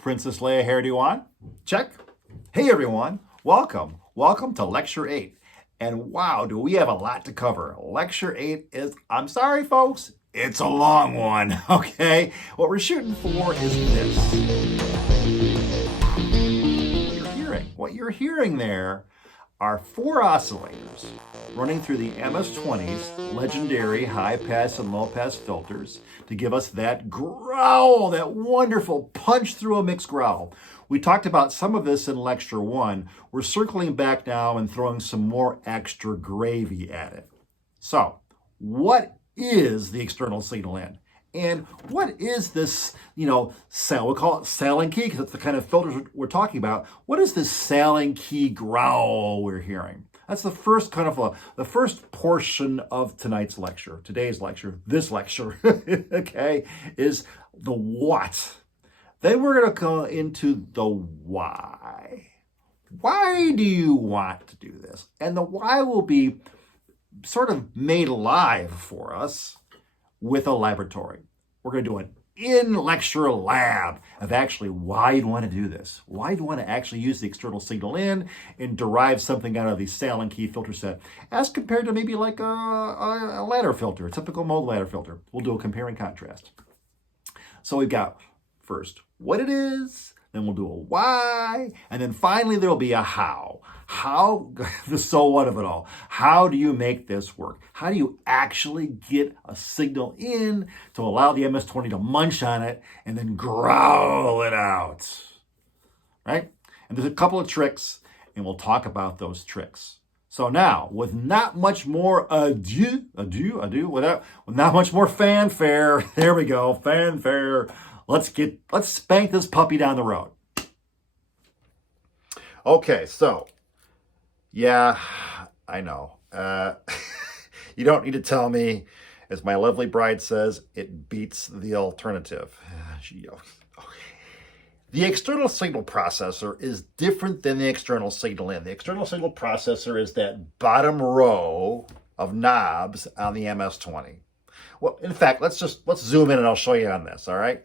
Princess Leia hairdo on? Check. Hey everyone, welcome to Lecture 8. And wow, do we have a lot to cover. Lecture 8 is, I'm sorry folks, it's a long one, okay? What we're shooting for is this. What you're hearing there are 4 oscillators running through the MS-20's legendary high-pass and low-pass filters to give us that growl, that wonderful punch-through-a-mix growl. We talked about some of this in Lecture 1. We're circling back now and throwing some more extra gravy at it. So, what is the external signal in? And what is this, we'll call it Sallen Key because that's the kind of filters we're talking about. What is this Sallen Key growl we're hearing? That's the first the first portion of today's lecture, this lecture, okay, is the what. Then we're going to go into the why. Why do you want to do this? And the why will be sort of made alive for us with a laboratory. We're going to do an in-lecture lab of actually why you'd want to do this. Why you'd want to actually use the external signal in and derive something out of the Sallen Key filter set as compared to maybe like a ladder filter, a typical Moog ladder filter. We'll do a compare and contrast. So we've got first what it is, then we'll do a why, and then finally there'll be a how. How, the so what of it all. How do you make this work? How do you actually get a signal in to allow the MS-20 to munch on it and then growl it out, right? And there's a couple of tricks, and we'll talk about those tricks. So now, with not much more with not much more fanfare, there we go, fanfare. Let's spank this puppy down the road. Okay, so, yeah, I know. You don't need to tell me, as my lovely bride says, it beats the alternative. The external signal processor is different than the external signal in. The external signal processor is that bottom row of knobs on the MS-20. Well, in fact, let's zoom in and I'll show you on this, all right?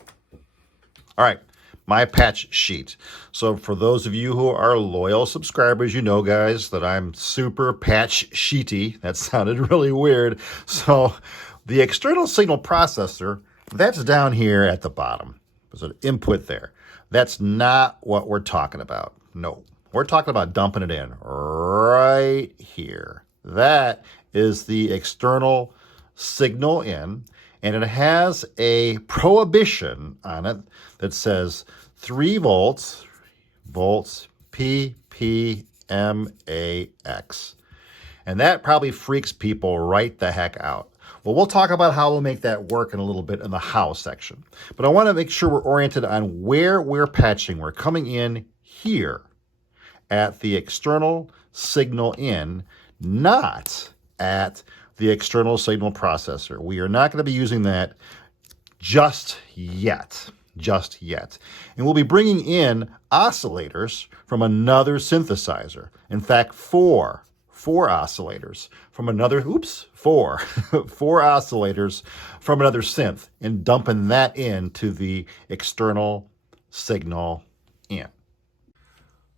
All right, my patch sheet. So for those of you who are loyal subscribers, you know, guys, that I'm super patch sheety. That sounded really weird. So the external signal processor, that's down here at the bottom. There's an input there. That's not what we're talking about. No, we're talking about dumping it in right here. That is the external signal in. And it has a prohibition on it that says 3 volts, PPMAX. And that probably freaks people right the heck out. Well, we'll talk about how we'll make that work in a little bit in the how section. But I want to make sure we're oriented on where we're patching. We're coming in here at the external signal in, not at the external signal processor. We are not going to be using that just yet. And we'll be bringing in oscillators from another synthesizer. In fact, four oscillators from another, four oscillators from another synth and dumping that into the external signal in.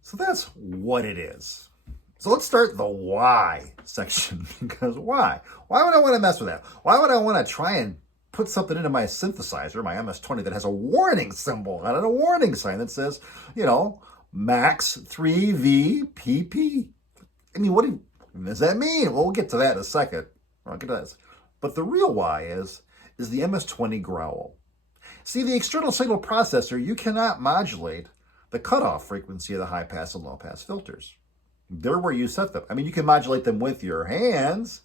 So that's what it is. So let's start the why section, because why? Why would I want to mess with that? Why would I want to try and put something into my synthesizer, my MS-20, that has a warning symbol on it, a warning sign that says, Max 3V I mean, what does that mean? Well, we'll get to that in a second. I'll get to that. But the real why is the MS-20 growl. See, the external signal processor, you cannot modulate the cutoff frequency of the high-pass and low-pass filters. They're where you set them. I mean, you can modulate them with your hands,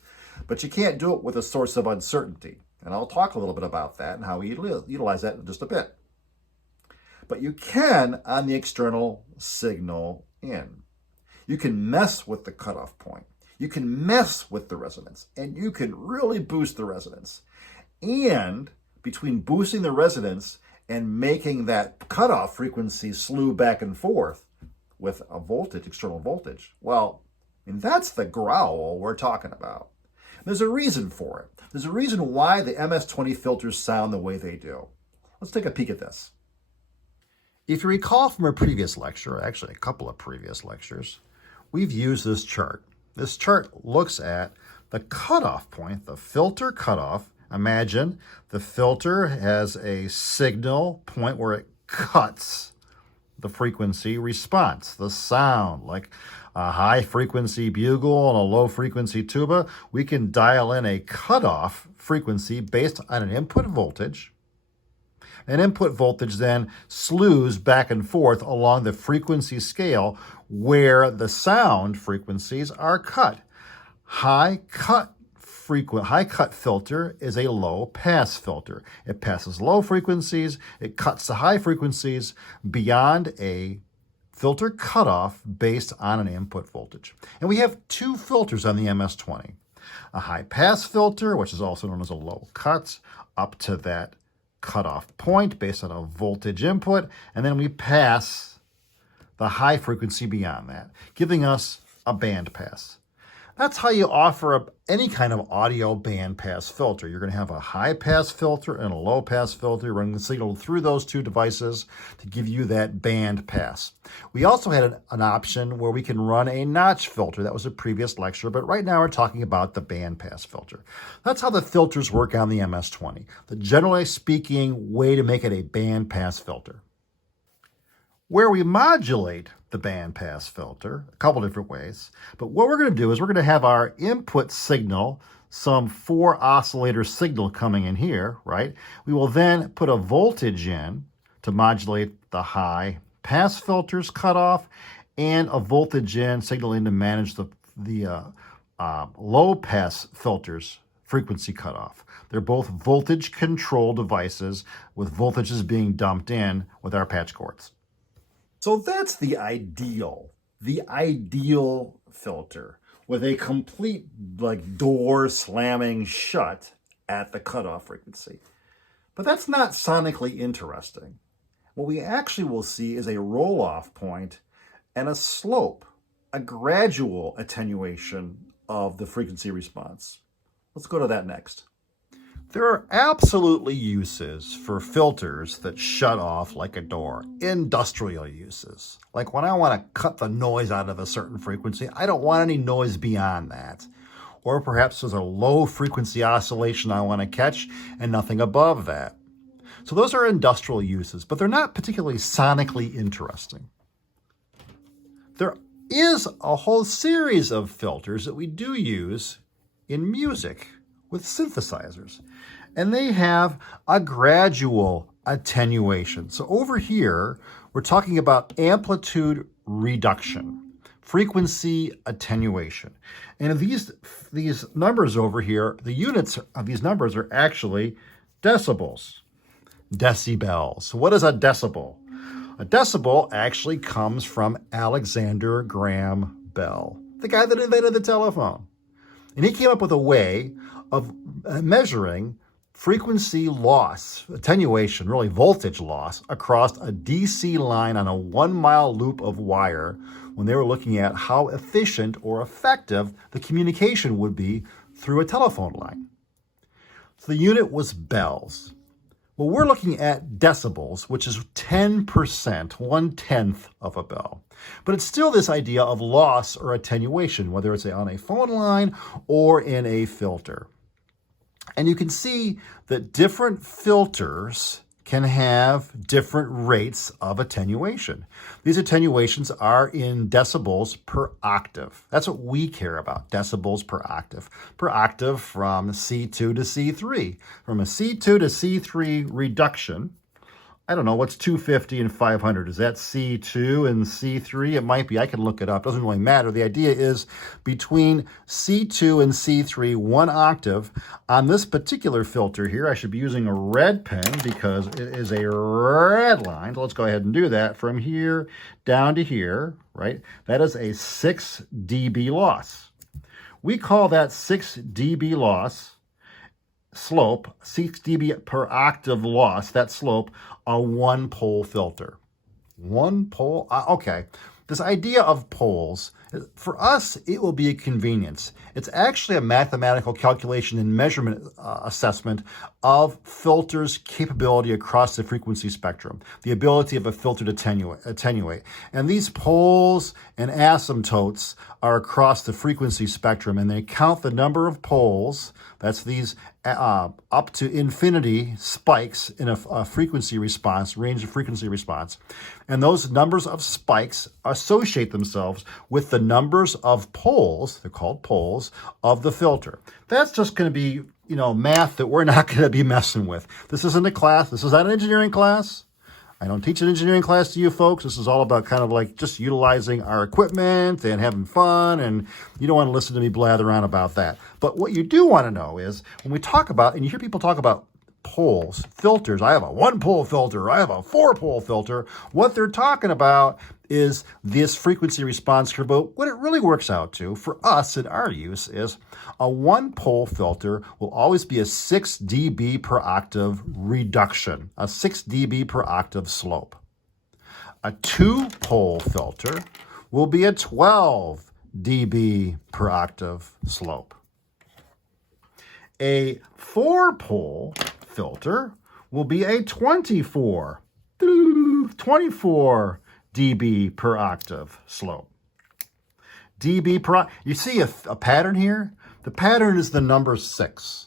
but you can't do it with a source of uncertainty. And I'll talk a little bit about that and how we utilize that in just a bit. But you can on the external signal in. You can mess with the cutoff point. You can mess with the resonance, and you can really boost the resonance. And between boosting the resonance and making that cutoff frequency slew back and forth with a voltage, external voltage, well, and that's the growl we're talking about. There's a reason for it. There's a reason why the MS-20 filters sound the way they do. Let's take a peek at this. If you recall from a previous lecture, actually a couple of previous lectures, we've used this chart. This chart looks at the cutoff point, the filter cutoff. Imagine the filter has a signal point where it cuts the frequency response, the sound, like a high frequency bugle and a low frequency tuba. We can dial in a cutoff frequency based on an input voltage. An input voltage then slews back and forth along the frequency scale where the sound frequencies are cut. High cut filter is a low pass filter. It passes low frequencies, it cuts the high frequencies beyond a filter cutoff based on an input voltage. And we have two filters on the MS-20. A high pass filter, which is also known as a low cut, up to that cutoff point based on a voltage input, and then we pass the high frequency beyond that, giving us a band pass. That's how you offer up any kind of audio band pass filter. You're going to have a high pass filter and a low pass filter. You're running the signal through those two devices to give you that band pass. We also had an option where we can run a notch filter. That was a previous lecture, but right now we're talking about the band pass filter. That's how the filters work on the MS-20. The generally speaking way to make it a band pass filter. Where we modulate the band pass filter, a couple different ways, but what we're going to do is we're going to have our input signal, some 4 oscillator signal coming in here, right? We will then put a voltage in to modulate the high pass filters cutoff and a voltage in signal in to manage the low pass filters frequency cutoff. They're both voltage control devices with voltages being dumped in with our patch cords. So that's the ideal filter with a complete door slamming shut at the cutoff frequency. But that's not sonically interesting. What we actually will see is a roll-off point and a slope, a gradual attenuation of the frequency response. Let's go to that next. There are absolutely uses for filters that shut off like a door, industrial uses. Like when I want to cut the noise out of a certain frequency, I don't want any noise beyond that. Or perhaps there's a low frequency oscillation I want to catch and nothing above that. So those are industrial uses, but they're not particularly sonically interesting. There is a whole series of filters that we do use in music with synthesizers, and they have a gradual attenuation. So over here, we're talking about amplitude reduction, frequency attenuation. And these numbers over here, the units of these numbers are actually decibels, decibels. So what is a decibel? A decibel actually comes from Alexander Graham Bell, the guy that invented the telephone. And he came up with a way of measuring frequency loss, attenuation, really voltage loss, across a DC line on a 1-mile loop of wire when they were looking at how efficient or effective the communication would be through a telephone line. So the unit was bells. Well, we're looking at decibels, which is 10%, 1/10 of a bell. But it's still this idea of loss or attenuation, whether it's on a phone line or in a filter. And you can see that different filters can have different rates of attenuation. These attenuations are in decibels per octave. That's what we care about, decibels per octave from C2 to C3. From a C2 to C3 reduction, I don't know, what's 250 and 500? Is that C2 and C3? It might be. I can look it up. Doesn't really matter. The idea is between C2 and C3, 1 octave. On this particular filter here, I should be using a red pen because it is a red line. So let's go ahead and do that from here down to here, right? That is a 6 dB loss. We call that 6 dB loss slope, 6 dB per octave loss, that slope, a 1-pole filter. 1 pole, okay. This idea of poles, for us, it will be a convenience. It's actually a mathematical calculation and measurement assessment of filters' capability across the frequency spectrum, the ability of a filter to attenuate. And these poles and asymptotes are across the frequency spectrum, and they count the number of poles, that's these up to infinity spikes in a frequency response, range of frequency response. And those numbers of spikes associate themselves with the numbers of poles, they're called poles, of the filter. That's just going to be, math that we're not going to be messing with. This isn't a class. This is not an engineering class. I don't teach an engineering class to you folks. This is all about kind of like just utilizing our equipment and having fun, and you don't want to listen to me blather on about that. But what you do want to know is when we talk about, and you hear people talk about poles, filters, I have a 1-pole filter, I have a 4-pole filter, what they're talking about is this frequency response curve. But what it really works out to for us in our use is a 1-pole filter will always be a 6 dB per octave reduction, a 6 dB per octave slope. A 2-pole filter will be a 12 dB per octave slope. A 4-pole filter will be a 24 dB per octave slope. You see a pattern here? The pattern is the number 6.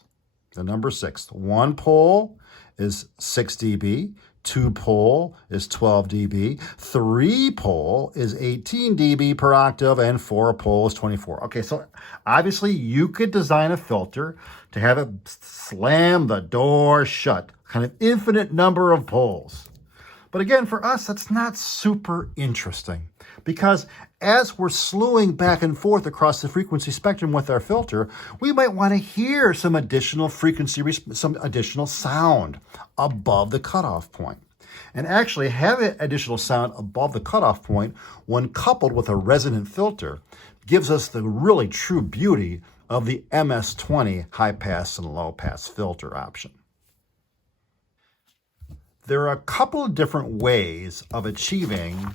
The number 6. 1-pole is 6 dB. 2-pole is 12 dB. 3-pole is 18 dB per octave, and 4-pole is 24. Okay, so obviously you could design a filter to have it slam the door shut, kind of infinite number of poles. But again, for us, that's not super interesting, because as we're slewing back and forth across the frequency spectrum with our filter, we might want to hear some additional frequency, some additional sound above the cutoff point. And actually having additional sound above the cutoff point, when coupled with a resonant filter, gives us the really true beauty of the MS-20 high-pass and low-pass filter option. There are a couple of different ways of achieving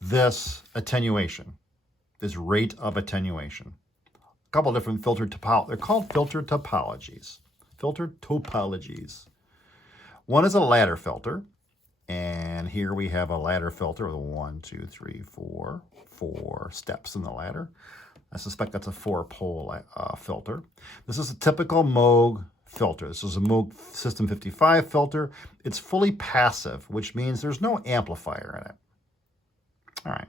this attenuation, this rate of attenuation. A couple of different filter topologies. They're called filter topologies. Filter topologies. One is a ladder filter, and here we have a ladder filter with 1, 2, 3, 4 steps in the ladder. I suspect that's a 4-pole filter. This is a typical Moog filter. This is a Moog System 55 filter. It's fully passive, which means there's no amplifier in it. All right.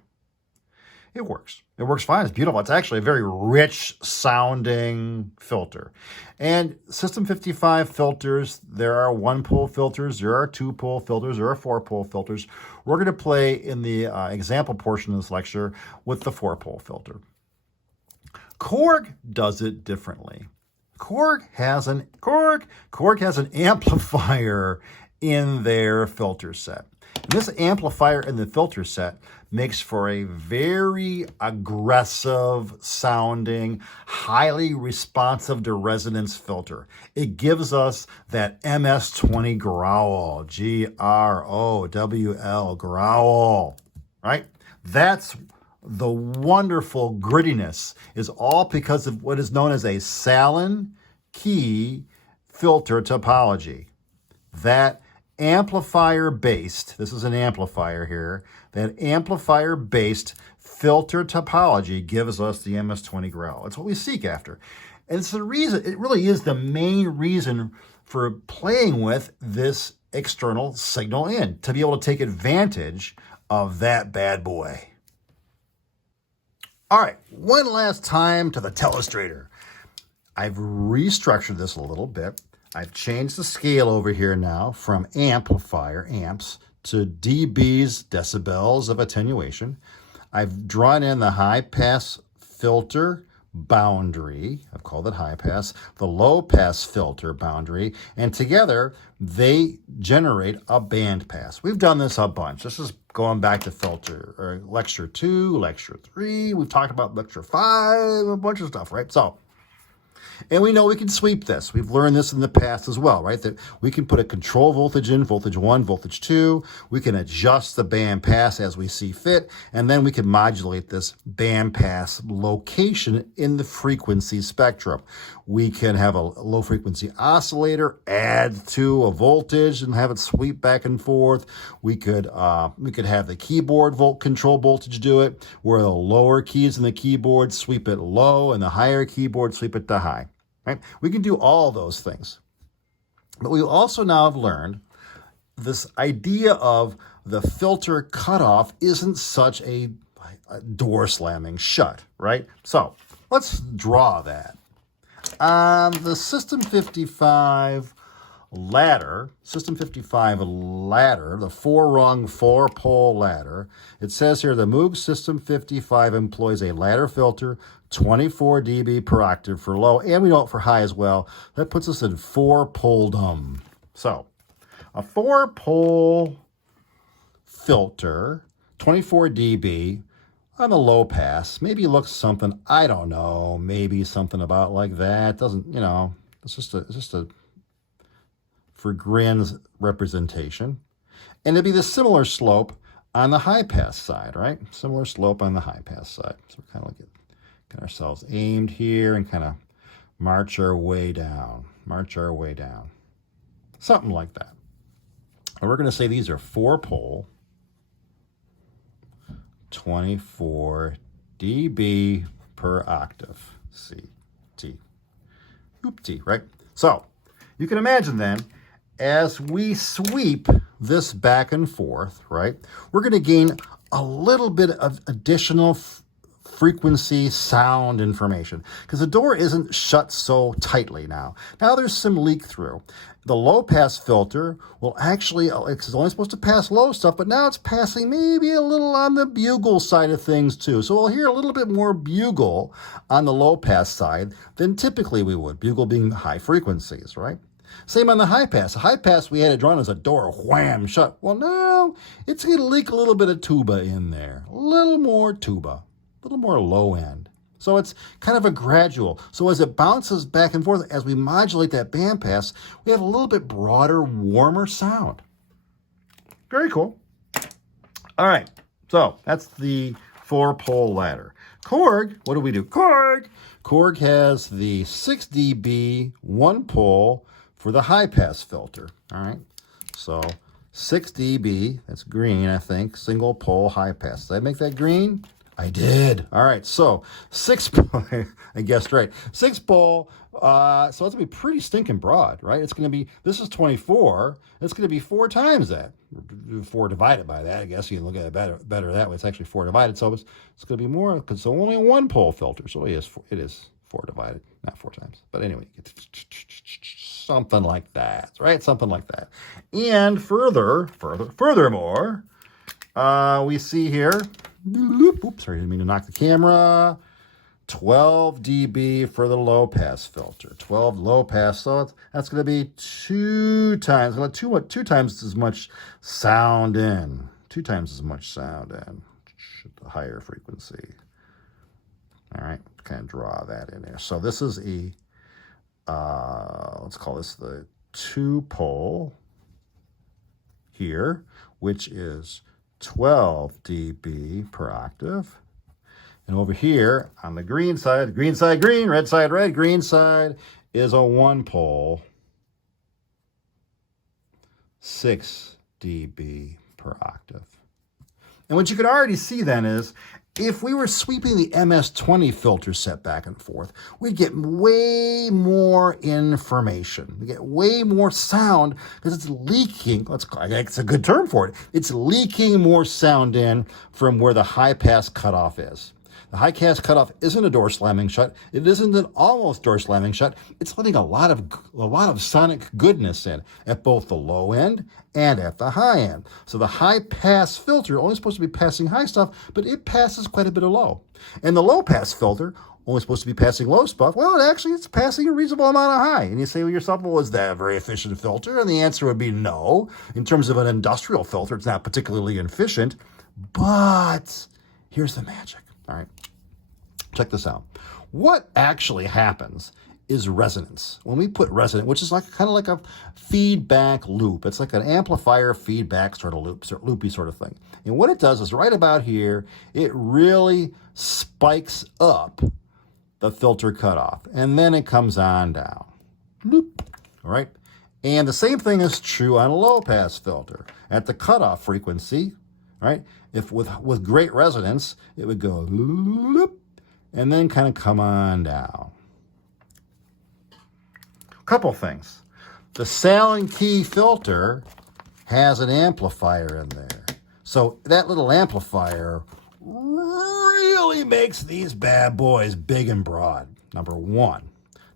It works. It works fine. It's beautiful. It's actually a very rich sounding filter. And System 55 filters, there are 1-pole filters, there are 2-pole filters, there are 4-pole filters. We're going to play in the example portion of this lecture with the 4-pole filter. Korg does it differently. Korg has an amplifier in their filter set. And this amplifier in the filter set makes for a very aggressive sounding, highly responsive to resonance filter. It gives us that MS-20 growl, GROWL, growl, right? That's the wonderful grittiness is all because of what is known as a Sallen Key filter topology. That amplifier-based, this is an amplifier here, that amplifier-based filter topology gives us the MS-20 growl. It's what we seek after. And it's the reason, it really is the main reason for playing with this external signal in, to be able to take advantage of that bad boy. All right, one last time to the Telestrator. I've restructured this a little bit. I've changed the scale over here now from amplifier, amps, to dBs, decibels of attenuation. I've drawn in the high-pass filter boundary, I've called it high-pass, the low-pass filter boundary, and together they generate a bandpass. We've done this a bunch. This is going back to lecture 2, lecture 3. We've talked about lecture 5, a bunch of stuff, right? So And we know we can sweep this. We've learned this in the past as well, right? That we can put a control voltage in, voltage 1, voltage 2. We can adjust the bandpass as we see fit, and then we can modulate this bandpass location in the frequency spectrum. We can have a low frequency oscillator, add to a voltage and have it sweep back and forth. We could have the keyboard control voltage do it, where the lower keys in the keyboard sweep it low and the higher keyboard sweep it to high. Right? We can do all those things. But we also now have learned this idea of the filter cutoff isn't such a door slamming shut, right? So let's draw that. On the System 55 ladder, the 4-rung, 4-pole ladder, it says here the Moog System 55 employs a ladder filter, 24 dB per octave for low, and we know it for high as well. That puts us in 4-poledom. So a 4-pole filter, 24 dB, on the low pass, maybe looks something, I don't know, maybe something about like that. Doesn't, you know, it's just a for grins representation. And it'd be the similar slope on the high pass side, right? Similar slope on the high pass side. So we're kind of like get ourselves aimed here and kind of march our way down. Something like that. And we're going to say these are 4-pole, 24 dB per octave, C, T, T, right? So you can imagine then, as we sweep this back and forth, right, we're going to gain a little bit of additional frequency sound information because the door isn't shut so tightly now. Now there's some leak through. The low pass filter will actually, it's only supposed to pass low stuff, but now it's passing maybe a little on the bugle side of things too. So we'll hear a little bit more bugle on the low pass side than typically we would, bugle being high frequencies, right? Same on the high pass. The high pass we had it drawn as a door, wham, shut. Well, now it's going to leak a little bit of tuba in there, a little more tuba, a little more low end. So it's kind of a gradual. So as it bounces back and forth, as we modulate that bandpass, we have a little bit broader, warmer sound. Very cool. All right, so that's the 4-pole ladder. Korg, what do we do? Korg has the 6 dB 1-pole for the high pass filter. All right, so 6 dB, that's green, I think, single pole high pass. Did I make that green? I did. All right, so 6 pole, I guessed right. 6 pole, so it's gonna be pretty stinking broad, right? It's gonna be, this is 24, it's gonna be 4 times that. 4 divided by that, I guess you can look at it better that way. It's actually 4 divided, so it's gonna be more, because it's only a 1-pole filter, so it is 4 divided, not 4 times. But anyway, something like that, right? Something like that. And furthermore, we see here, oops, sorry, I didn't mean to knock the camera. 12 dB for the low pass filter. 12 low pass, so that's going to be 2 times, two times as much sound in. 2 times as much sound in. The higher frequency. All right, kind of draw that in there. So this is let's call this the 2-pole here, which is 12 dB per octave. And over here on the green side, green, red side, red, green side is a 1-pole, 6 dB per octave. And what you can already see then is, if we were sweeping the MS-20 filter set back and forth, we'd get way more information. We get way more sound because it's leaking. It's a good term for it. It's leaking more sound in from where the high pass cutoff is. The high pass cutoff isn't a door slamming shut. It isn't an almost door slamming shut. It's letting a lot of sonic goodness in at both the low end and at the high end. So the high pass filter only supposed to be passing high stuff, but it passes quite a bit of low. And the low pass filter only supposed to be passing low stuff. Well, it's passing a reasonable amount of high. And you say to yourself, well, is that a very efficient filter? And the answer would be no. In terms of an industrial filter, it's not particularly efficient. But here's the magic. All right, check this out. What actually happens is resonance. When we put resonant, which is like kind of like a feedback loop. It's like an amplifier feedback sort of loop, loopy sort of thing. And what it does is right about here, it really spikes up the filter cutoff, and then it comes on down. Loop, all right? And the same thing is true on a low pass filter. At the cutoff frequency, right? If with great resonance, it would go loop, and then kind of come on down. Couple things. The Sallen Key filter has an amplifier in there. So that little amplifier really makes these bad boys big and broad, number one.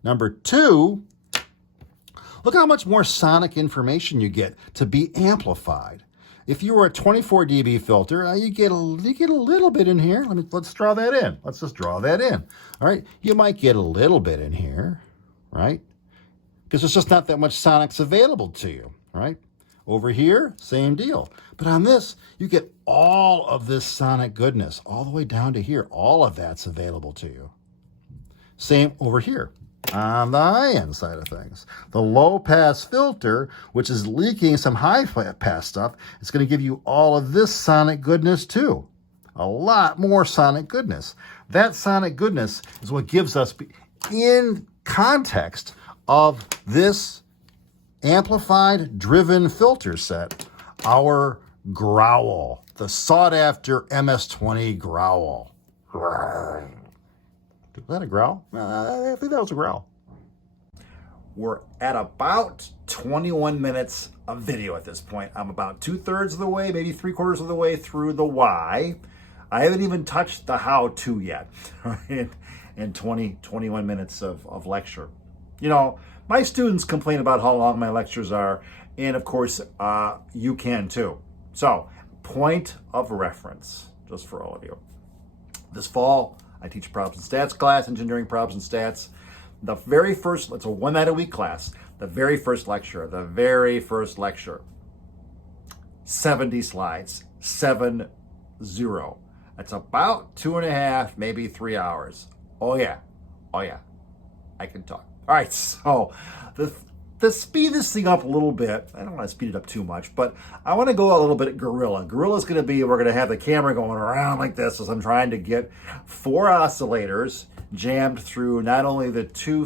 Number two, look how much more sonic information you get to be amplified. If you were a 24 dB filter, you get a little bit in here. Let's draw that in. Let's just draw that in. All right, you might get a little bit in here, right? Because there's just not that much sonics available to you, right? Over here, same deal. But on this, you get all of this sonic goodness, all the way down to here. All of that's available to you. Same over here on the high-end side of things. The low-pass filter, which is leaking some high-pass stuff, is going to give you all of this sonic goodness too. A lot more sonic goodness. That sonic goodness is what gives us, in context of this amplified driven filter set, our GROWL, the sought-after MS-20 GROWL. Was that a growl? I think that was a growl. We're at about 21 minutes of video at this point. I'm about 2/3 of the way, maybe 3/4 of the way through the why. I haven't even touched the how-to yet in 21 minutes of lecture. You know, my students complain about how long my lectures are, and of course, you can too. So, point of reference, just for all of you. This fall, I teach probs and stats class, engineering probs and stats. The very first, it's a 1 night a week class. The very first lecture, 70 slides, 70. That's about 2.5, maybe 3 hours. Oh yeah, I can talk. All right, so to speed this thing up a little bit, I don't want to speed it up too much, but I want to go a little bit at Gorilla. Gorilla's going to be, we're going to have the camera going around like this as I'm trying to get 4 oscillators jammed through not only the two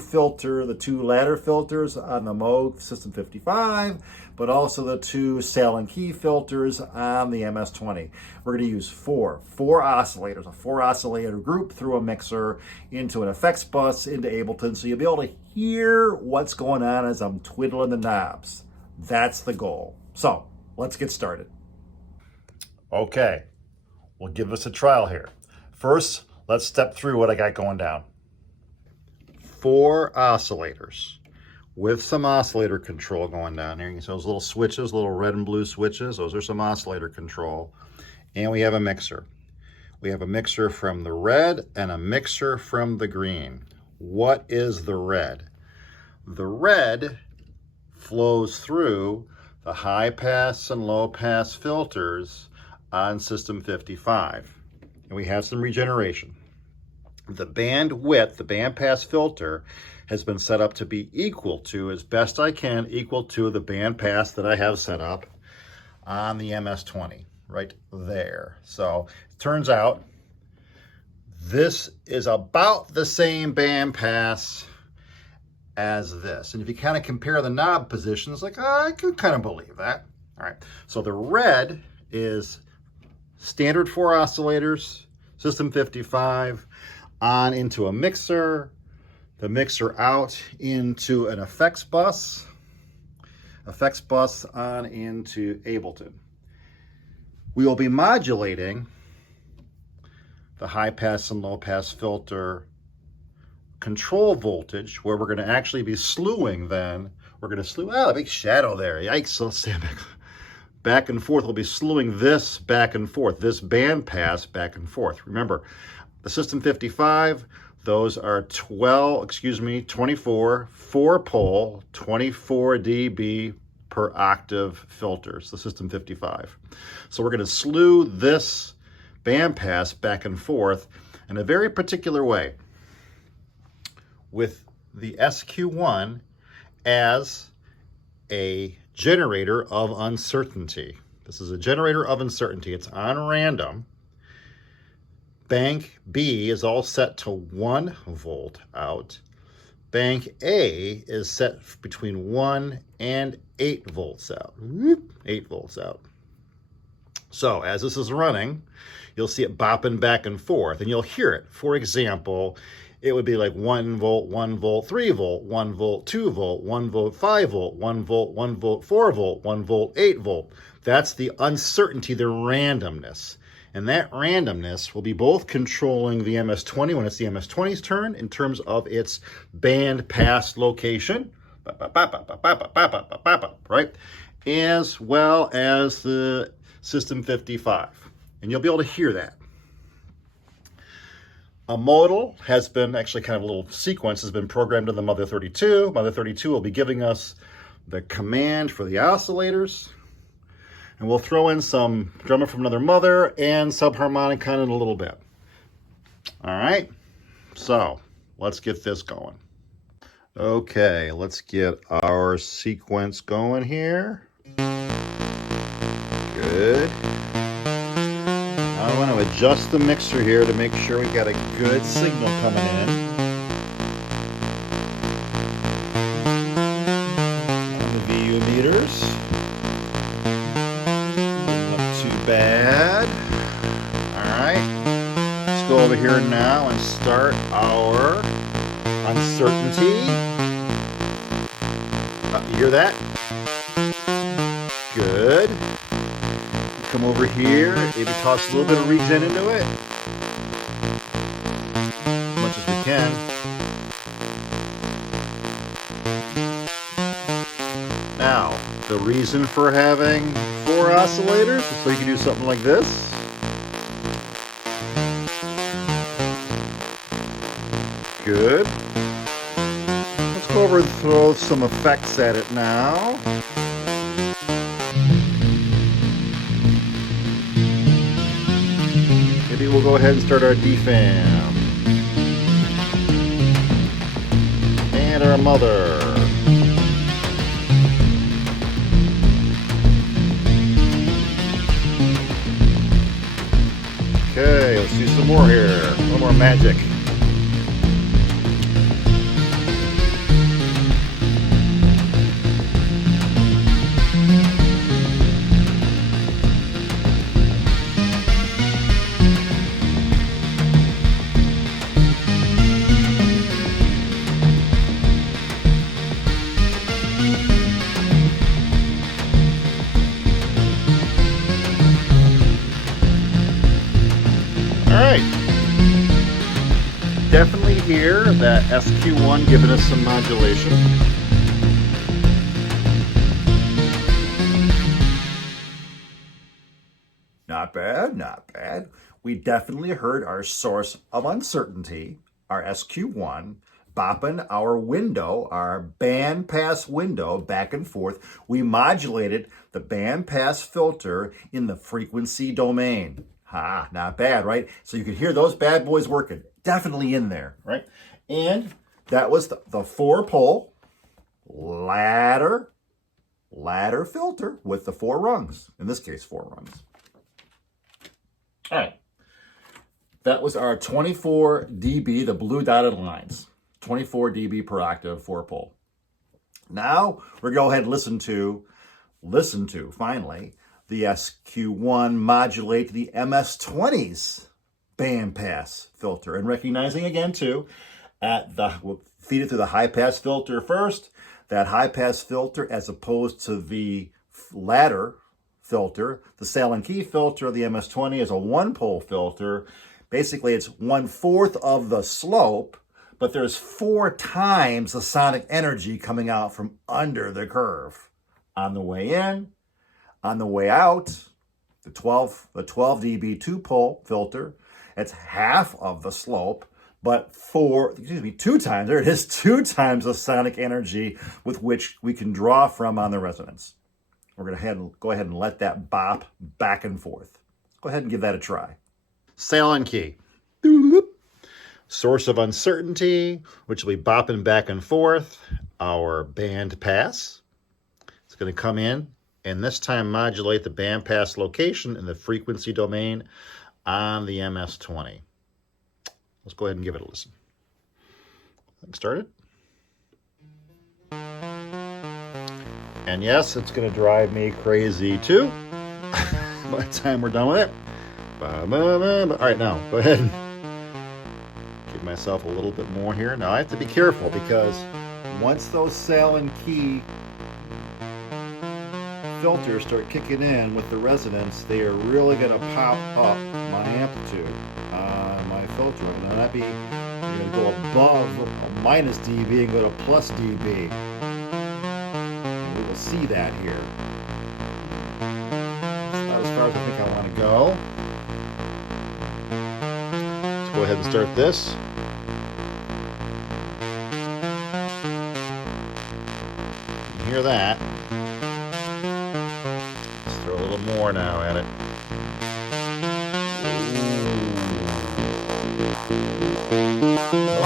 ladder filters on the Moog System 55, but also the 2 Sallen Key filters on the MS-20. We're going to use four oscillators, a 4 oscillator group through a mixer into an effects bus into Ableton, so you'll be able to hear what's going on as I'm twiddling the knobs. That's the goal. So let's get started. Okay, we'll give this a trial here. First, let's step through what I got going down. 4 oscillators with some oscillator control going down here. You see those little switches, little red and blue switches. Those are some oscillator control. And we have a mixer. We have a mixer from the red and a mixer from the green. What is the red? The red flows through the high pass and low pass filters on System 55. And we have some regeneration. The bandwidth, the bandpass filter, has been set up to be equal to, as best I can, equal to the bandpass that I have set up on the MS-20, right there. So it turns out this is about the same bandpass as this. And if you kind of compare the knob positions, like, I could kind of believe that. All right, so the red is standard 4 oscillators, System 55, on into a mixer, the mixer out into an effects bus on into Ableton. We will be modulating the high pass and low pass filter control voltage, where we're going to actually be slewing then. We're going to slew, a big shadow there. Yikes, let's stand back and forth. We'll be slewing this back and forth, this band pass back and forth. Remember, the System 55, those are 24 4-pole, 24 dB per octave filters, the System 55. So we're going to slew this bandpass back and forth in a very particular way with the SQ1 as a generator of uncertainty. This is a generator of uncertainty. It's on random. Bank B is all set to 1 volt out. Bank A is set between 1 and 8 volts out. 8 volts out. So as this is running, you'll see it bopping back and forth, and you'll hear it. For example, it would be like 1 volt, 1 volt, 3 volt, 1 volt, 2 volt, 1 volt, 5 volt, 1 volt, 1 volt, 4 volt, 1 volt, 8 volt. That's the uncertainty, the randomness. And that randomness will be both controlling the MS-20 when it's the MS-20's turn in terms of its band pass location, right? As well as the System 55. And you'll be able to hear that. A modal has been, actually kind of a little sequence has been programmed in the Mother 32. Mother 32 will be giving us the command for the oscillators. And we'll throw in some drummer from another mother and subharmonic in a little bit. All right, so let's get this going. Okay, let's get our sequence going here. Good. Now I want to adjust the mixer here to make sure we've got a good signal coming in. On the VU meters. Bad. All right, let's go over here now and start our uncertainty. You hear that? Good. Come over here, maybe toss a little bit of regen into it. As much as we can. Now, the reason for having 4 oscillators is so you can do something like this. Good. Let's go over and throw some effects at it now. Maybe we'll go ahead and start our DFAM. And our mother. Okay, let's do some more here. A little more magic. Definitely hear that SQ1 giving us some modulation. Not bad, not bad. We definitely heard our source of uncertainty, our SQ1, bopping our window, our band pass window back and forth. We modulated the band pass filter in the frequency domain. Ha, not bad, right? So you can hear those bad boys working. Definitely in there, right? And that was the 4-pole ladder filter with the 4 rungs. In this case, 4 rungs. All right. That was our 24 dB, the blue dotted lines. 24 dB per octave, 4-pole. Now we're going to go ahead and listen to, finally, the SQ1 modulate the MS-20's band pass filter, and recognizing again too, we'll feed it through the high pass filter first. That high pass filter, as opposed to the ladder filter, the Sallen Key filter of the MS-20 is a 1-pole filter. Basically, it's 1/4 of the slope, but there's 4 times the sonic energy coming out from under the curve. On the way in, on the way out, the 12 dB 2-pole filter. It's half of the slope, but 2 times, there it is, 2 times the sonic energy with which we can draw from on the resonance. We're going to go ahead and let that bop back and forth. Go ahead and give that a try. Sallen Key. Source of uncertainty, which will be bopping back and forth. Our band pass. It's going to come in and this time modulate the band pass location in the frequency domain on the MS-20. Let's go ahead and give it a listen. Getting started. And yes, it's going to drive me crazy too by the time we're done with it. All right, now go ahead and give myself a little bit more here. Now I have to be careful because once those Sallen Key filters start kicking in with the resonance, they are really going to pop up my amplitude on my filter. And then that'd be, you're going to go above a minus dB and go to plus dB. And we will see that here. That's not as far as I think I want to go. Let's go ahead and start this. You hear that? Let's throw a little more now at it.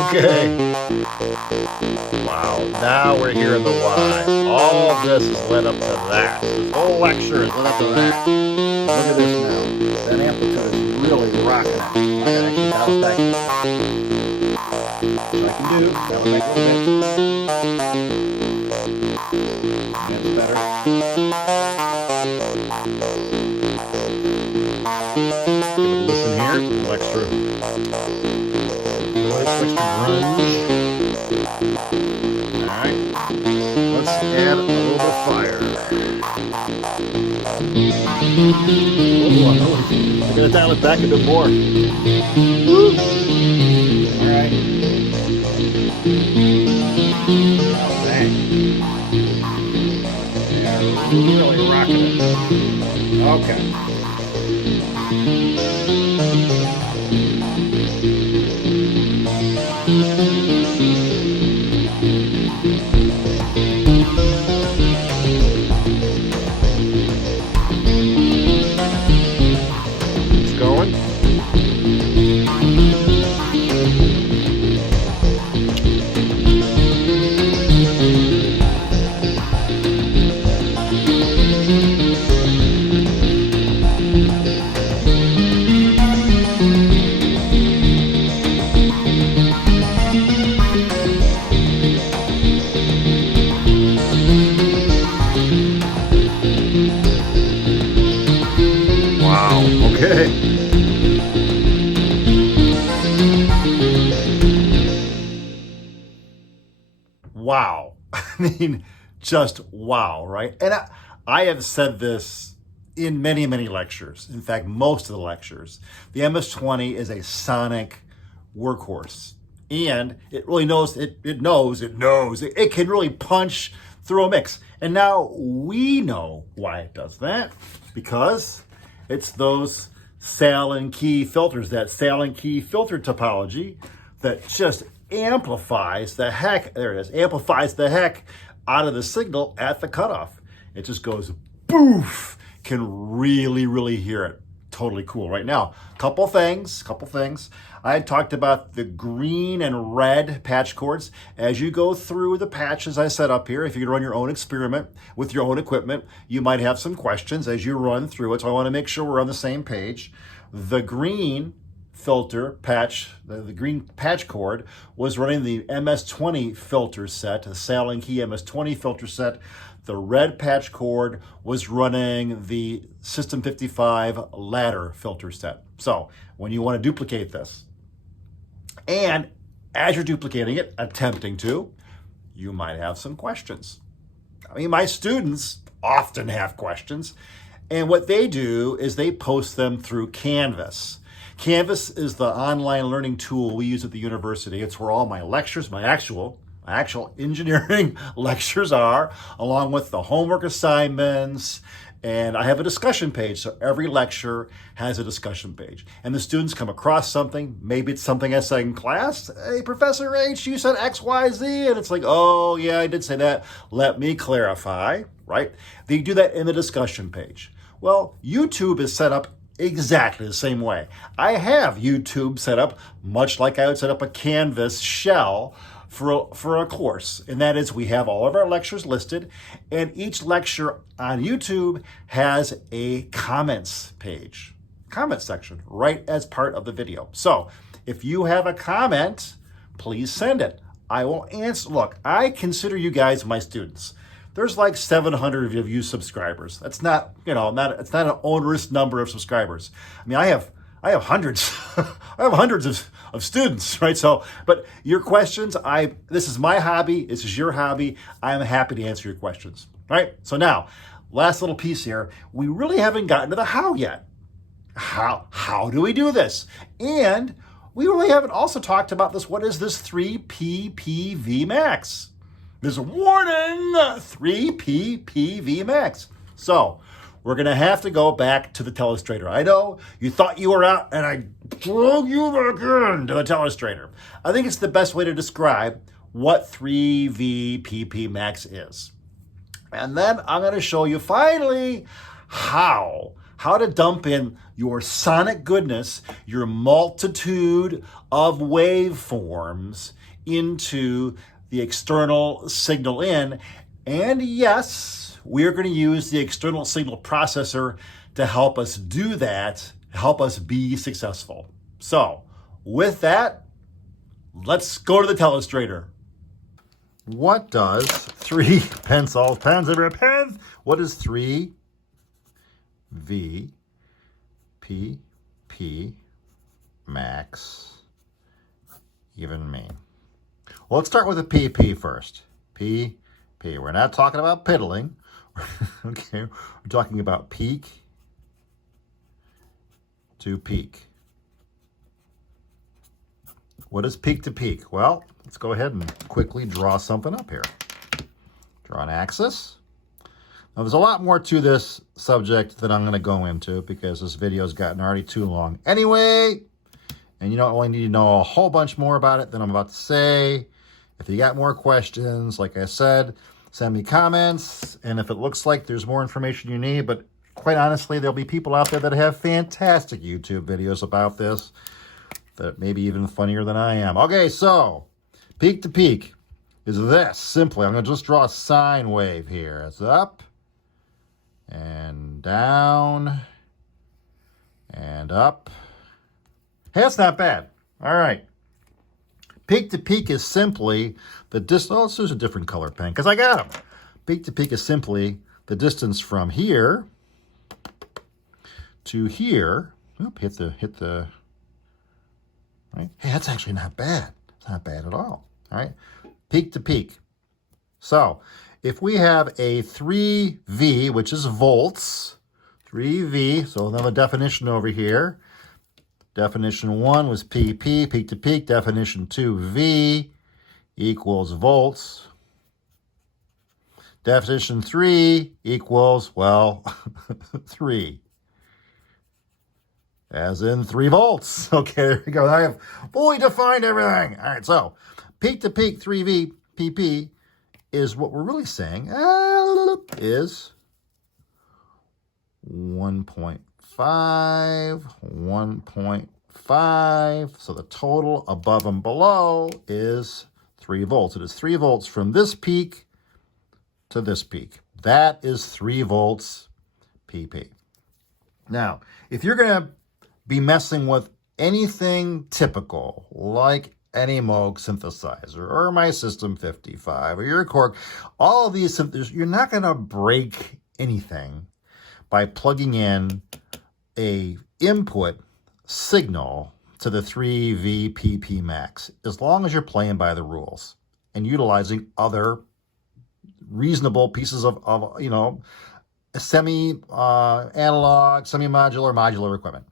Okay. Wow, now we're hearing the why. All of this has led up to that. This whole lecture has led up to that. Look at this now. That amplitude is really rocking it. I gotta actually dial back. So I can do, dial back a little bit. That's better. Give it a listen here. A little extra. Switch to grunge. Alright. Let's add a little bit of fire. Oh, I'm going to dial it back a bit more. Woo. Alright. Oh, dang. Yeah, really rocking it. Okay. Okay. Wow. I mean, just wow, right? And I have said this in many, many lectures. In fact, most of the lectures. The MS-20 is a sonic workhorse. And it really knows, it can really punch through a mix. And now we know why it does that. Because it's those Sallen Key filters, that Sallen Key filter topology that just amplifies the heck, there it is, amplifies the heck out of the signal at the cutoff. It just goes boof, can really, really hear it. Totally cool. Right now, couple things. I had talked about the green and red patch cords. As you go through the patches I set up here, if you run your own experiment with your own equipment, you might have some questions as you run through it. So I want to make sure we're on the same page. The green filter patch, the green patch cord was running the MS-20 filter set, the Sallen Key MS-20 filter set. The red patch cord was running the System 55 ladder filter set. So when you want to duplicate this, and as you're duplicating it, attempting to, you might have some questions. I mean, my students often have questions, and what they do is they post them through Canvas. Canvas is the online learning tool we use at the university. It's where all my lectures, my actual engineering lectures are, along with the homework assignments, and I have a discussion page. So every lecture has a discussion page. And the students come across something, maybe it's something I said in class. Hey, Professor H, you said X, Y, Z. And it's like, oh yeah, I did say that. Let me clarify, right? They do that in the discussion page. Well, YouTube is set up exactly the same way. I have YouTube set up much like I would set up a Canvas shell for a course. And that is, we have all of our lectures listed, and each lecture on YouTube has a comments page, comment section, right as part of the video. So if you have a comment, please send it. I will answer. Look, I consider you guys my students. There's like 700 of you subscribers. That's not, it's not an onerous number of subscribers. I mean, I have hundreds, I have hundreds of students, right? So, but your questions, this is my hobby. This is your hobby. I'm happy to answer your questions, right? So now, last little piece here. We really haven't gotten to the how yet. How do we do this? And we really haven't also talked about this. What is this 3PPV max? There's a warning, 3PPV max. So we're going to have to go back to the Telestrator. I know you thought you were out and I drove you back into the Telestrator. I think it's the best way to describe what 3VPP max is. And then I'm going to show you finally how to dump in your sonic goodness, your multitude of waveforms into the external signal in. And yes, we're going to use the external signal processor to help us do that, help us be successful. So with that, let's go to the Telestrator. What does pens everywhere, pens. What does 3VPP max even mean? Well, let's start with a PP first. PP. We're not talking about piddling. Okay, we're talking about peak to peak. What is peak to peak? Well, let's go ahead and quickly draw something up here. Draw an axis. Now, there's a lot more to this subject that I'm going to go into because this video has gotten already too long anyway. And you don't only need to know a whole bunch more about it than I'm about to say. If you got more questions, like I said, send me comments. And if it looks like there's more information you need, but quite honestly, there'll be people out there that have fantastic YouTube videos about this that may be even funnier than I am. Okay, so peak to peak is this. Simply, I'm going to just draw a sine wave here. It's up and down and up. Hey, that's not bad. All right. Peak to peak is simply the distance. Oh, let's use a different color pen because I got them. Peak to peak is simply the distance from here to here. Oop, hit the. Right. Hey, that's actually not bad. It's not bad at all. All right. Peak to peak. So if we have a 3V, which is volts, 3V, so another definition over here. Definition 1 was PP, peak to peak. Definition 2, V equals volts. Definition 3 equals, well, 3. As in 3 volts. Okay, there we go. I have fully defined everything. All right, so peak to peak 3V PP is what we're really saying is 1.5, 1.5. So the total above and below is 3 volts. It is 3 volts from this peak to this peak. That is 3 volts PP. Now, if you're going to be messing with anything typical, like any Moog synthesizer, or my System 55, or your Korg, all of these synthesizers, you're not going to break anything by plugging in a input signal to the 3VPP max, as long as you're playing by the rules and utilizing other reasonable pieces of semi-analog, semi-modular, modular equipment.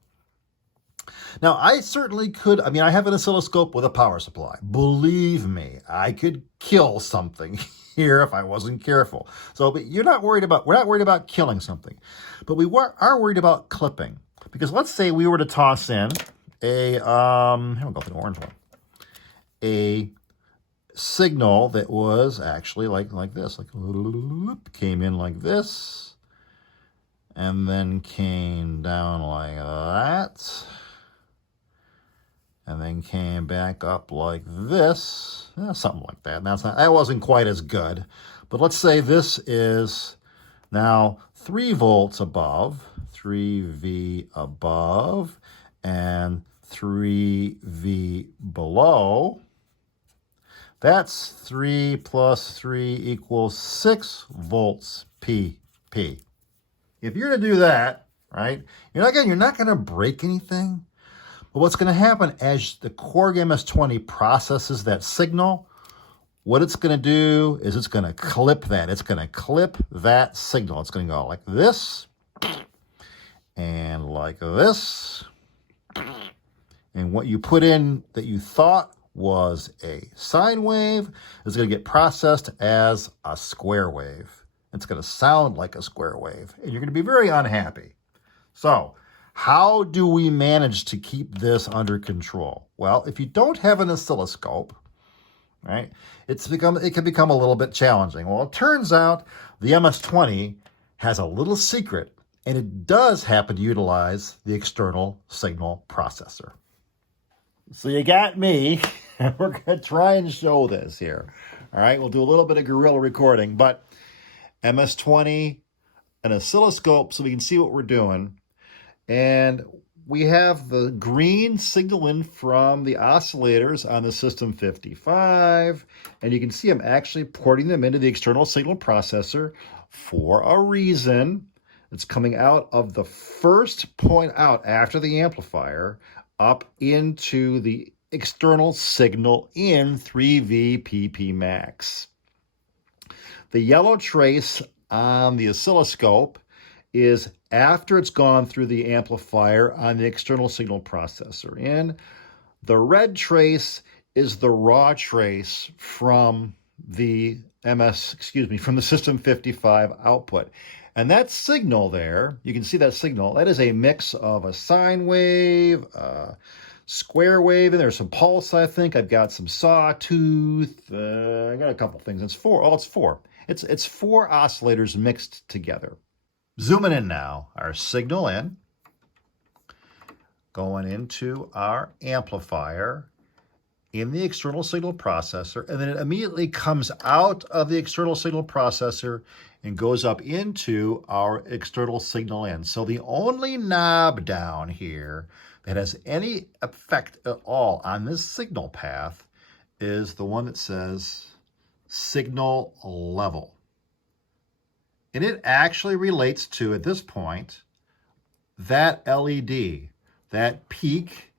Now, I certainly could, I have an oscilloscope with a power supply. Believe me, I could kill something here if I wasn't careful. So, but we're not worried about killing something, but we are worried about clipping. Because let's say we were to toss in a, we'll go for the orange one, a signal that was actually like this, came in like this, and then came down like that, and then came back up like this, something like that. That wasn't quite as good, but let's say this is now 3 volts above, 3V above, and 3V below. That's 3 plus 3 equals 6 volts PP. If you're going to do that, right, you're not going to break anything. But what's going to happen as the Korg MS-20 processes that signal, what it's going to do is it's going to clip that. It's going to clip that signal. It's going to go like this and like this. And what you put in that you thought was a sine wave is going to get processed as a square wave. It's going to sound like a square wave, and you're going to be very unhappy. So how do we manage to keep this under control? Well, if you don't have an oscilloscope, right, it can become a little bit challenging. Well, it turns out the MS-20 has a little secret, and it does happen to utilize the external signal processor. So you got me. We're going to try and show this here. All right, we'll do a little bit of guerrilla recording, but MS-20, an oscilloscope so we can see what we're doing. And we have the green signal in from the oscillators on the System 55. And you can see I'm actually porting them into the external signal processor for a reason. It's coming out of the first point out after the amplifier up into the external signal in 3V PP max. The yellow trace on the oscilloscope is after it's gone through the amplifier on the external signal processor in. The red trace is the raw trace from the from the System 55 output. And that signal there, you can see that signal, that is a mix of a sine wave, square wave, and there's some pulse, I think. I've got some sawtooth. I got a couple things. It's 4. Oh, it's 4. It's 4 oscillators mixed together. Zooming in now, our signal in, going into our amplifier in the external signal processor, and then it immediately comes out of the external signal processor and goes up into our external signal in. So the only knob down here that has any effect at all on this signal path is the one that says signal level. And it actually relates to, at this point, that LED, that peak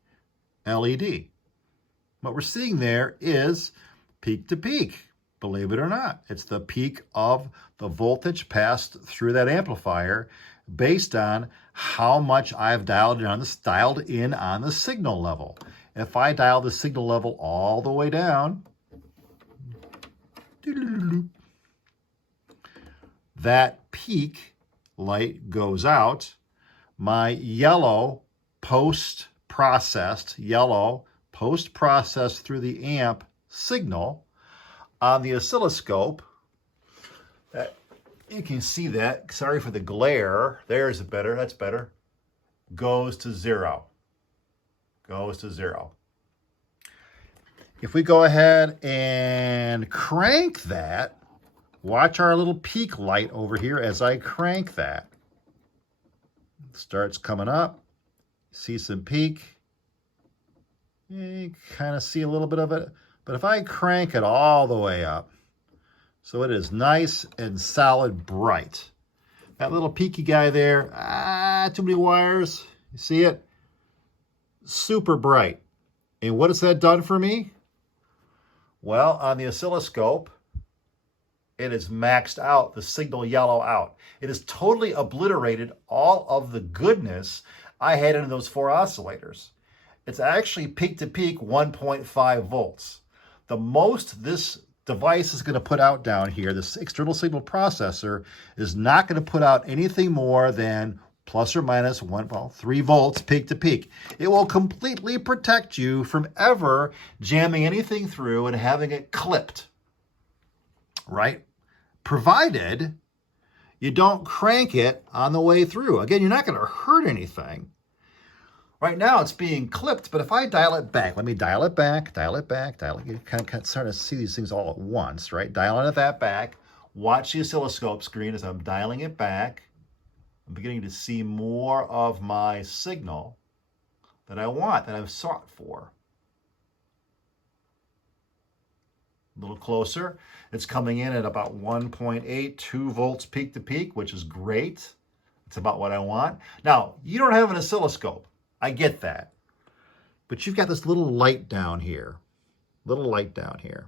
LED. What we're seeing there is peak to peak, believe it or not. It's the peak of the voltage passed through that amplifier based on how much I've dialed in on the signal level. If I dial the signal level all the way down, that peak light goes out. My yellow post-processed through the amp signal on the oscilloscope, that you can see that, sorry for the glare, there's better, that's better, goes to 0. If we go ahead and crank that, watch our little peak light over here as I crank that. It starts coming up, see some peak. You kind of see a little bit of it, but if I crank it all the way up, so it is nice and solid bright. That little peaky guy there, too many wires, you see it? Super bright. And what has that done for me? Well, on the oscilloscope, it has maxed out the signal yellow out. It has totally obliterated all of the goodness I had in those 4 oscillators. It's actually peak to peak 1.5 volts. The most this device is going to put out down here, this external signal processor, is not going to put out anything more than plus or minus 3 volts peak to peak. It will completely protect you from ever jamming anything through and having it clipped, right? Provided you don't crank it on the way through. Again, you're not going to hurt anything. Right now it's being clipped, but if I dial it back, let me dial it back, dial it back, dial it. You kind of start to see these things all at once, right? Dialing it that back. Watch the oscilloscope screen as I'm dialing it back. I'm beginning to see more of my signal that I want, that I've sought for. A little closer. It's coming in at about 1.82 volts peak to peak, which is great. It's about what I want. Now, you don't have an oscilloscope. I get that. But you've got this little light down here. Little light down here.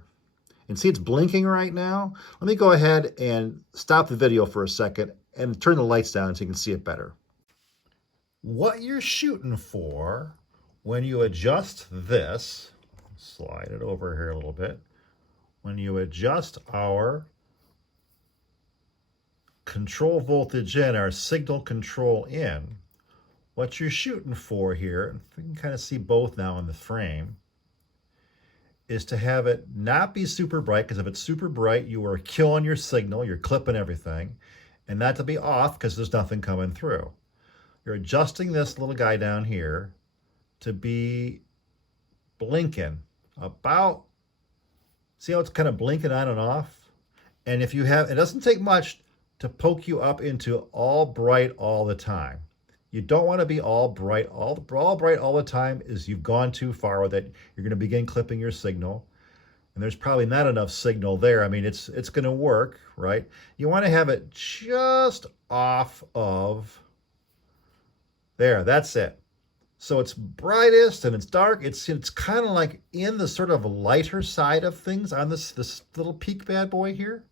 And see, it's blinking right now. Let me go ahead and stop the video for a second and turn the lights down so you can see it better. What you're shooting for when you adjust this, slide it over here a little bit, when you adjust our control voltage in, our signal control in, what you're shooting for here, and we can kind of see both now in the frame, is to have it not be super bright, because if it's super bright, you are killing your signal, you're clipping everything, and not to be off because there's nothing coming through. You're adjusting this little guy down here to be blinking about, see how it's kind of blinking on and off? And if you have, it doesn't take much to poke you up into all bright all the time. You don't want to be all bright. All bright all the time is you've gone too far with it. You're going to begin clipping your signal. And there's probably not enough signal there. I mean, it's going to work, right? You want to have it just off of there. That's it. So it's brightest and it's dark. It's kind of like in the sort of lighter side of things on this little peak bad boy here,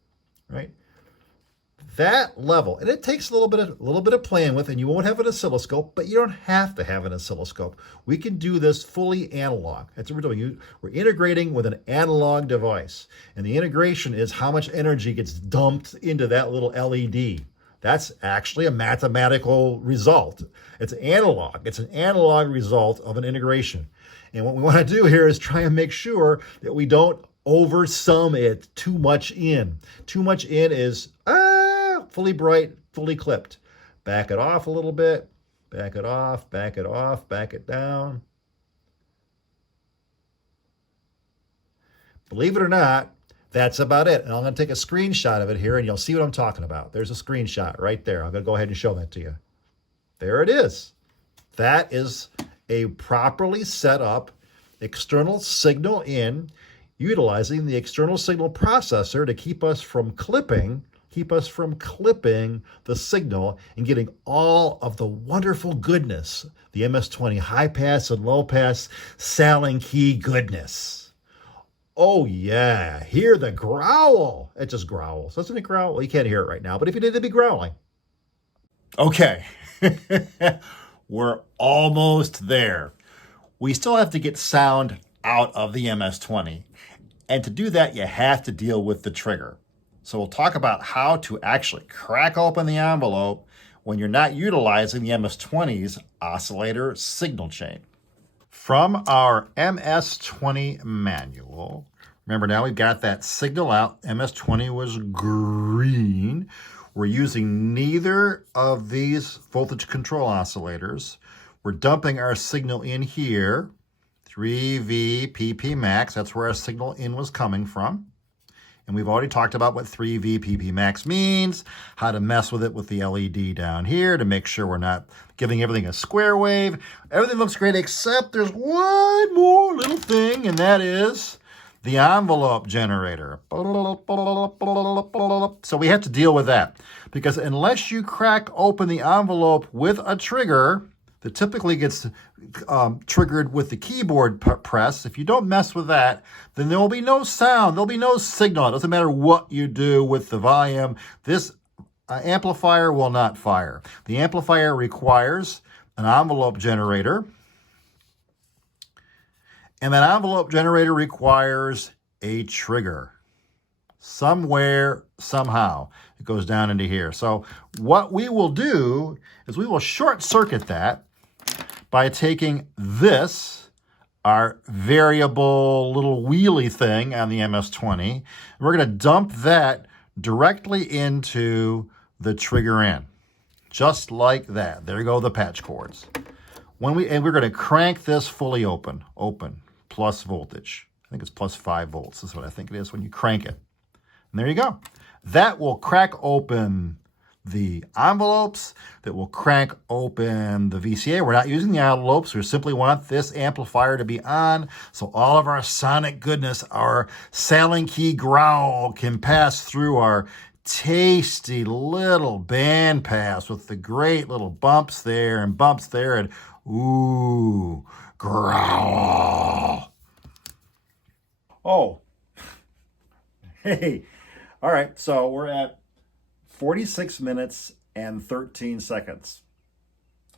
right? That level, and it takes a little bit of playing with, and you won't have an oscilloscope, but you don't have to have an oscilloscope. We can do this fully analog. That's what we're doing. We're integrating with an analog device, and the integration is how much energy gets dumped into that little LED. That's actually a mathematical result. It's analog. It's an analog result of an integration. And what we want to do here is try and make sure that we don't oversum it too much in. Too much in is fully bright, fully clipped. Back it off a little bit. Back it off, back it off, back it down. Believe it or not, that's about it. And I'm going to take a screenshot of it here, and you'll see what I'm talking about. There's a screenshot right there. I'm going to go ahead and show that to you. There it is. That is a properly set up external signal in, utilizing the external signal processor to keep us from clipping the signal and getting all of the wonderful goodness, the MS-20 high pass and low pass Sallen Key goodness. Oh yeah, hear the growl. It just growls. Doesn't it growl? Well, you can't hear it right now, but if you did, it'd be growling. Okay, we're almost there. We still have to get sound out of the MS-20. And to do that, you have to deal with the trigger. So we'll talk about how to actually crack open the envelope when you're not utilizing the MS-20's oscillator signal chain. From our MS-20 manual, remember now we've got that signal out. MS-20 was green. We're using neither of these voltage control oscillators. We're dumping our signal in here, 3V PP max. That's where our signal in was coming from. And we've already talked about what 3V PP max means, how to mess with it with the LED down here to make sure we're not giving everything a square wave. Everything looks great except there's one more little thing, and that is the envelope generator. So we have to deal with that, because unless you crack open the envelope with a trigger that typically gets triggered with the keyboard press, if you don't mess with that, then there will be no sound, there'll be no signal. It doesn't matter what you do with the volume. This amplifier will not fire. The amplifier requires an envelope generator, and that envelope generator requires a trigger. Somewhere, somehow, it goes down into here. So what we will do is we will short circuit that by taking this, our variable little wheelie thing on the MS-20, and we're going to dump that directly into the trigger in. Just like that. There go the patch cords. And we're going to crank this fully open, plus voltage. I think it's plus 5 volts. That's what I think it is when you crank it. And there you go. That will crack open the envelopes, that will crack open the VCA. We're not using the envelopes. We simply want this amplifier to be on so all of our sonic goodness, our Sallen Key growl can pass through our tasty little band pass with the great little bumps there and ooh, growl. Oh, hey, all right, so we're at 46 minutes and 13 seconds.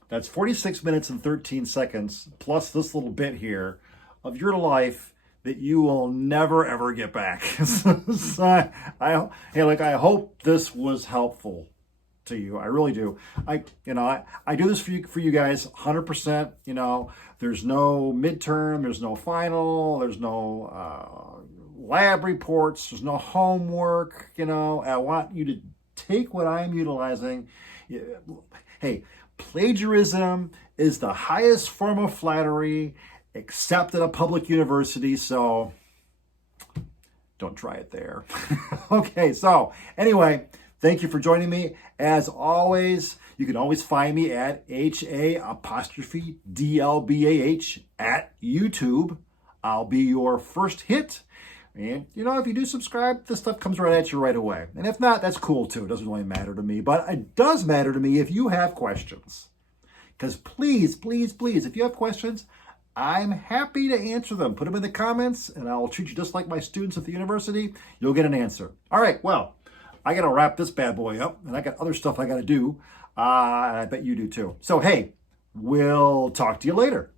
That's 46 minutes and 13 seconds plus this little bit here of your life that you will never ever get back. So I hope this was helpful to you. I really do. I do this for you guys 100%. You know, there's no midterm, there's no final, there's no lab reports, there's no homework. You know, I want you to take what I'm utilizing. Hey, plagiarism is the highest form of flattery except at a public university, so don't try it there. Okay, so anyway, thank you for joining me. As always, you can always find me at HA_DLBAH at YouTube. I'll be your first hit. And, you know, if you do subscribe, this stuff comes right at you right away. And if not, that's cool too. It doesn't really matter to me. But it does matter to me if you have questions. Because please, please, please, if you have questions, I'm happy to answer them. Put them in the comments, and I'll treat you just like my students at the university. You'll get an answer. All right, well, I got to wrap this bad boy up, and I got other stuff I got to do. I bet you do too. So, hey, we'll talk to you later.